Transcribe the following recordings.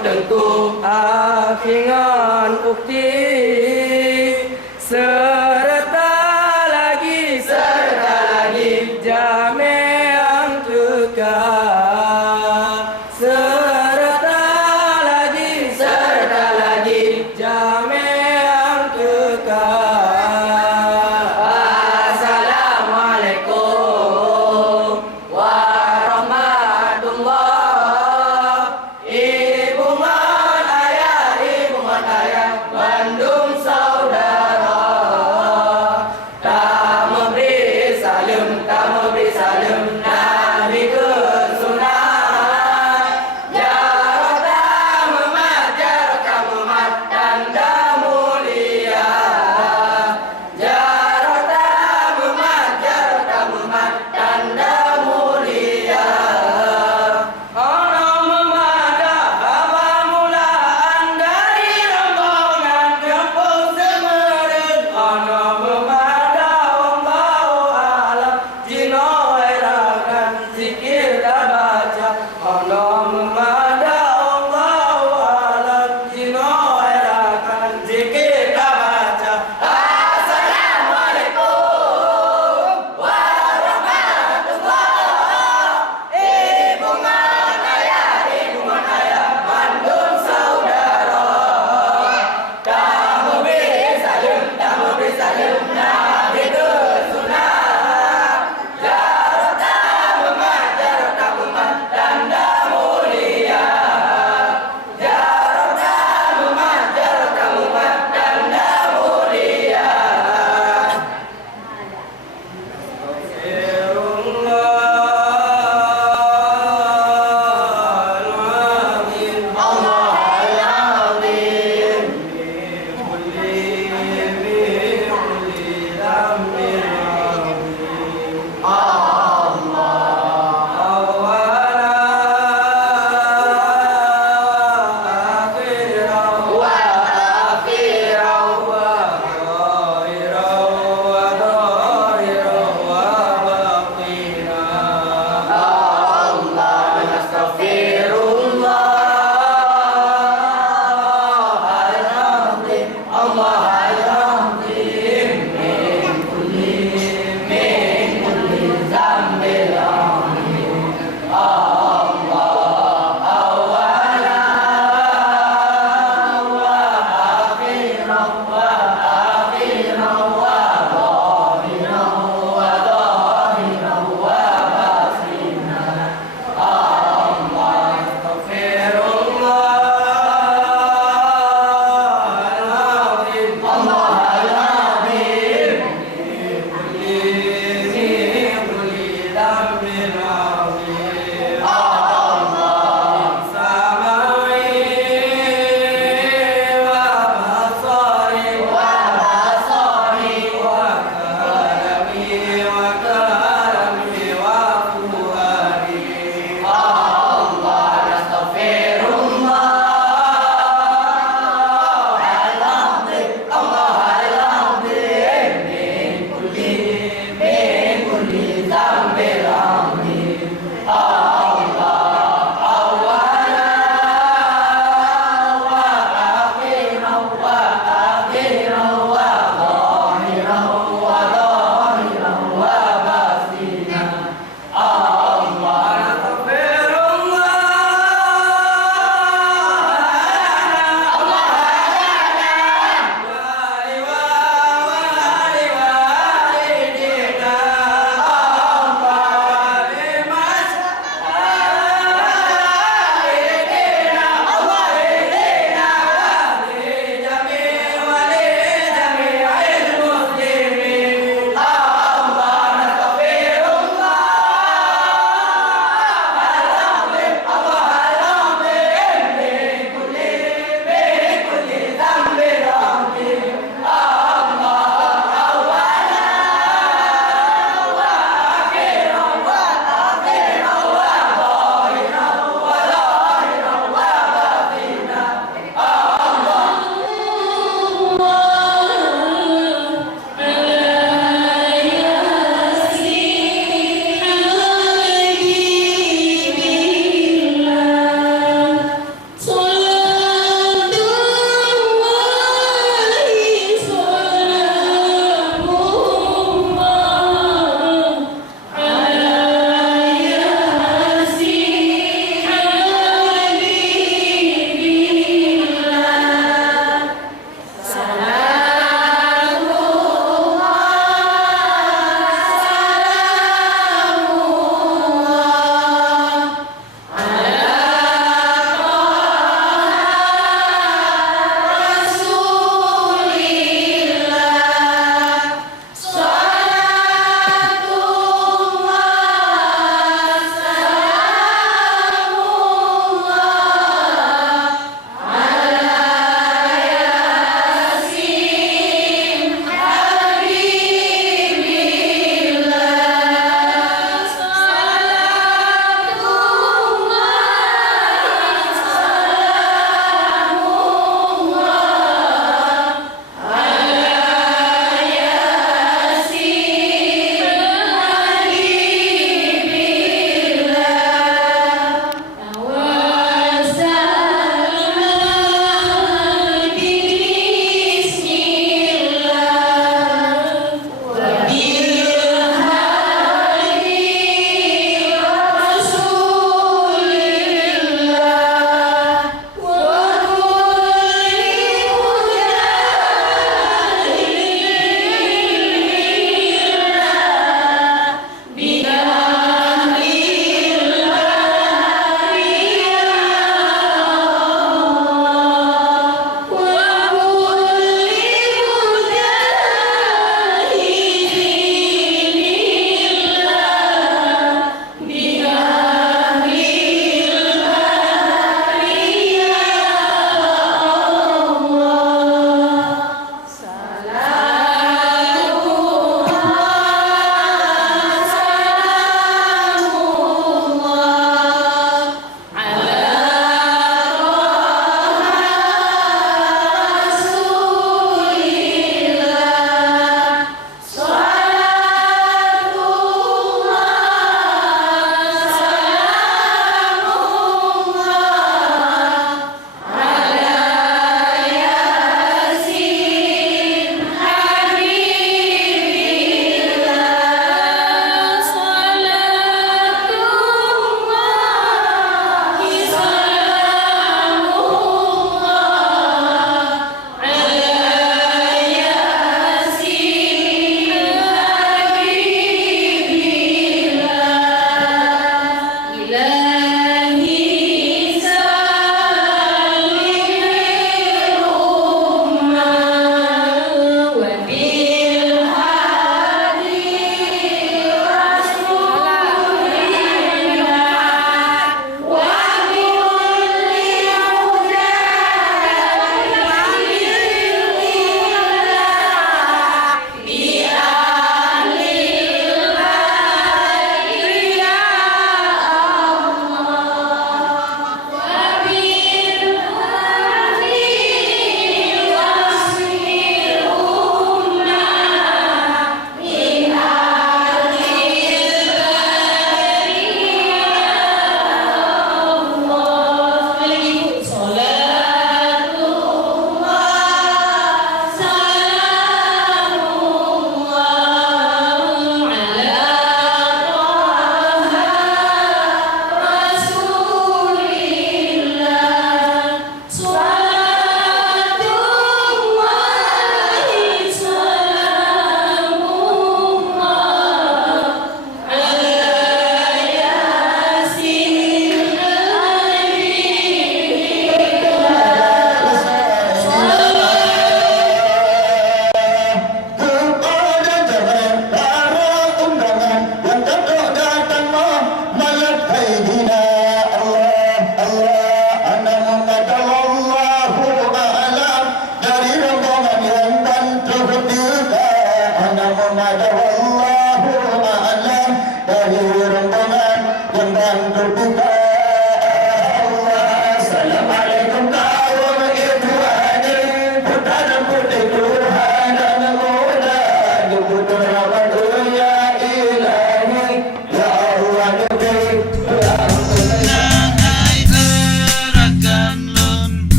tengku afingan ukti serta lagi jame yang kekal serta lagi jame yang kekal. Assalamualaikum warahmatullah. Ibu man ayah Bandung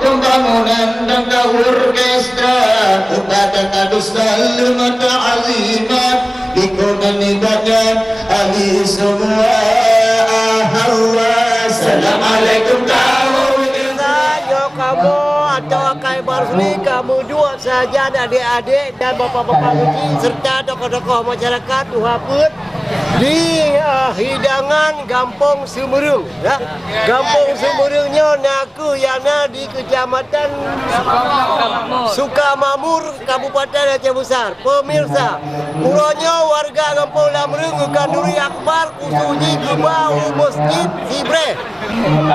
pembangunan dan orkestra kepada kadus dalam ta'azimat lingkungan ibadat ahli semua. Assalamualaikum kamu atau Akai Barsli, kamu dua saja adik-adik dan bapa-bapa suci serta tokoh-tokoh masyarakat Tuhaput di hidangan Kampung Semerung ya. Kampung Semerungnya naku yang di Kecamatan Sukamamur, Kabupaten Aceh Besar. Pemirsa, urangnya warga Kampung Lamrung Kanduri Akbar Kusunyi Kebau Masjid Sibre.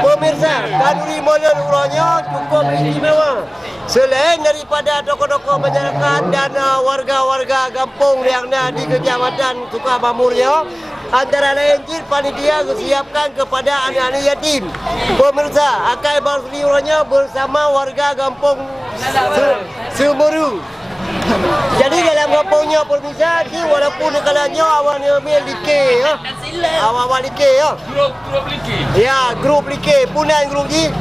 Pemirsa, Kanduri Molen urangnya cukup istimewa. Selain daripada tokoh-tokoh masyarakat dan warga-warga kampung yang ada di Kecamatan Sukamamurnya, antara lain panitia disiapkan kepada anak-anak yatim. Pemirsa, Akai Barsli urangnya bersama warga kampung Semeru. Jadi dalam kampungnya pemirsa, walaupun kalanya awalnya like ya. Awal like ya. Grup like. Ya, grup like. Punan grup ni.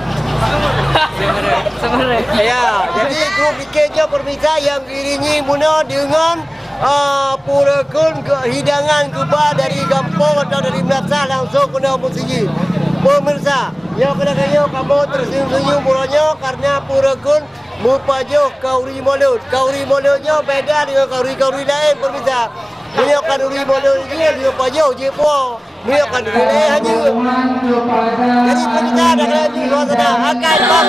Ya, jadi grup like-nya pemirsa yang diiringi muna dengan purakan hidangan kubah dari kampung atau dari Melaka langsung kena musyi. Pemirsa, yang kadang-kadang kamu tersenyum-senyum muranya karena purakan mupajoh kauri mulut. Kauri mulutnya beda dengan kauri-kauri lain pemirsa. Ini kauri mulut ini dia pajoh je po. Ini kauri lain hanya. Jadi pemirsa dah lagi suasana akan bang.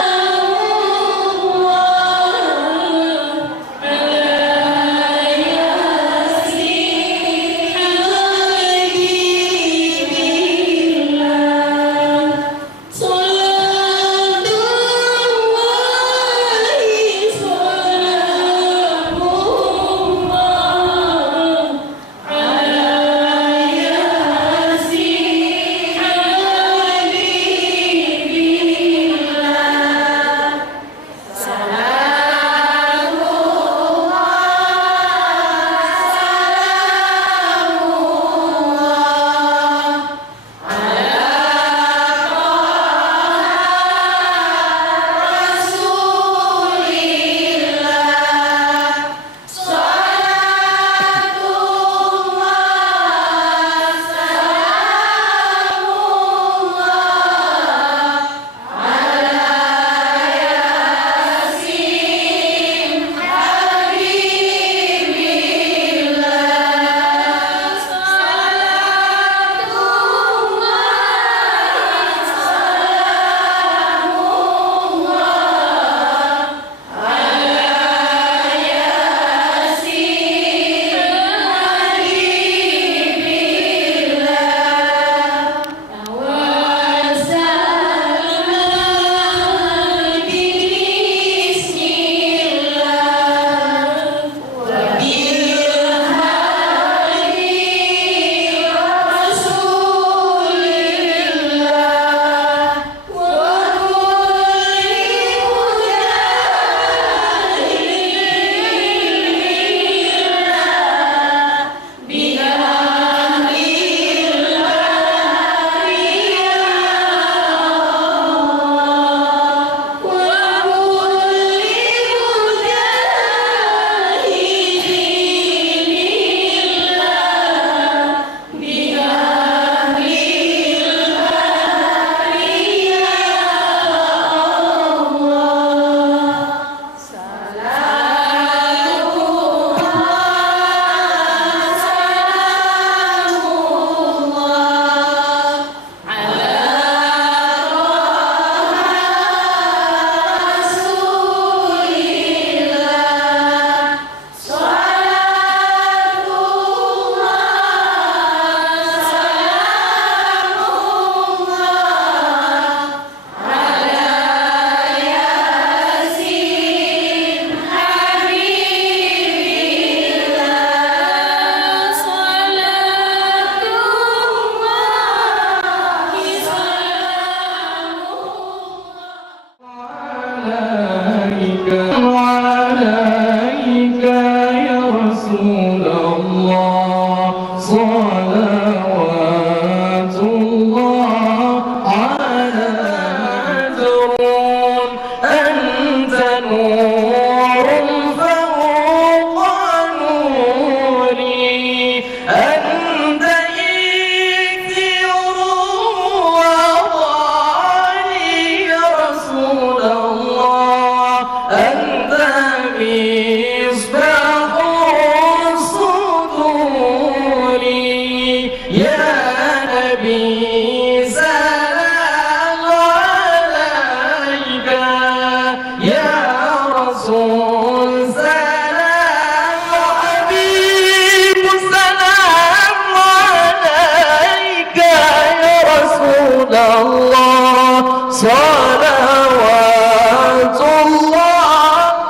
Rasul salam Habib salam alaika ya Rasulullah salawatullah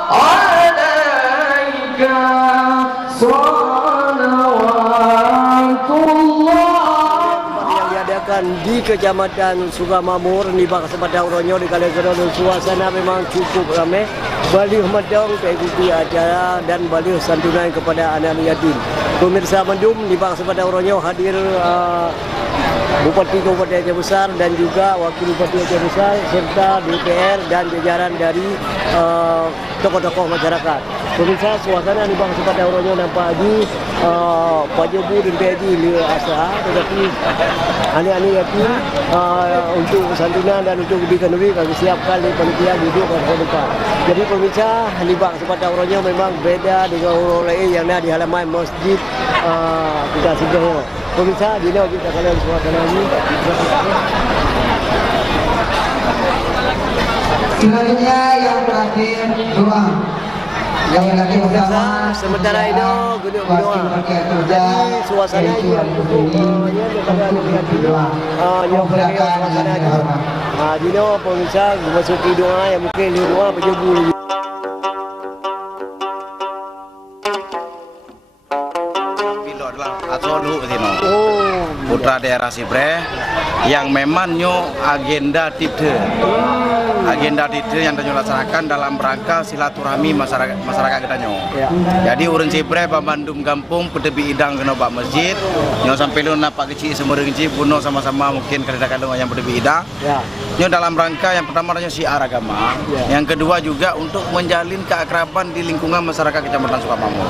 alaika yang diadakan di Kecamatan Sukamakmur di Sepadang Ronyo di Kaligeron, suasana memang cukup ramai. Baliho medong mengikuti acara dan baliho santunan kepada anak-anak yatim. Pemirsa Mendum di Sepadang Ronyo hadir Bupati Kabupaten Aceh Besar dan juga Wakil Bupati Aceh Besar serta DPR dan jajaran dari tokoh-tokoh masyarakat. Pemirsa, suasana di Sepadang Ronyo nampak lagi Pak Jobu dan PAD Lia Asa, tetapi anak-anak yatim untuk santunan dan untuk diberikan duit kami siapkan di panitia duduk pada depan. Jadi pemirsa, di Sepadang Ronyo memang beda dengan orang lain yang ada di halaman masjid kita sudah. Pemirsa, Dino kita kalian suasana ini. Selanjutnya yang terakhir doa. Yang lagi bersama sementara itu gunung doa. Jadi suasana yang yang suasana itu. Dino pemirsa memasuki doa yang mungkin doa berjubur. Pilo adalah Asolu Tino. Putra daerah Sibre yang memang agenda tite yang dilaksanakan dalam rangka silaturahmi masyarakat kita nyo. Ya. Jadi urun Sibre Bandung Kampung pedebi idang kena bak masjid nyo sampai lu napak kecil semua kecil puno sama-sama mungkin kerja kalau yang pedebi idang. Ya. Nyo dalam rangka yang pertama nyo siar agama, yang kedua juga untuk menjalin keakraban di lingkungan masyarakat Kecamatan Sukamakmur.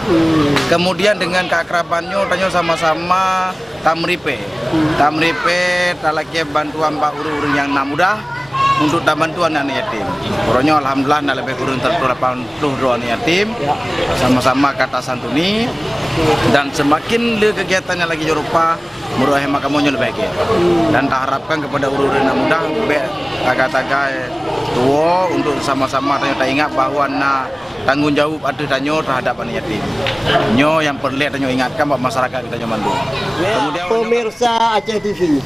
Kemudian dengan keakrabannya tanyo sama-sama tamripe talake bantuan Pak Uru yang mudah untuk bantuan anak yatim. Orangnya alhamdulillah nak lebih kurang 82 anak yatim. Sama-sama kata santuni dan semakin le kegiatannya lagi jerupa murah makamonyo lebih baik. Dan tak harapkan kepada uru-uru yang mudah taga-taga tua untuk sama-sama tak ingat bahawa tanggung jawab ada tanyo terhadap anak yatim. Nyo yang perlu tanyo ingatkan buat masyarakat kita nyo mandu. Pemirsa Aceh TV.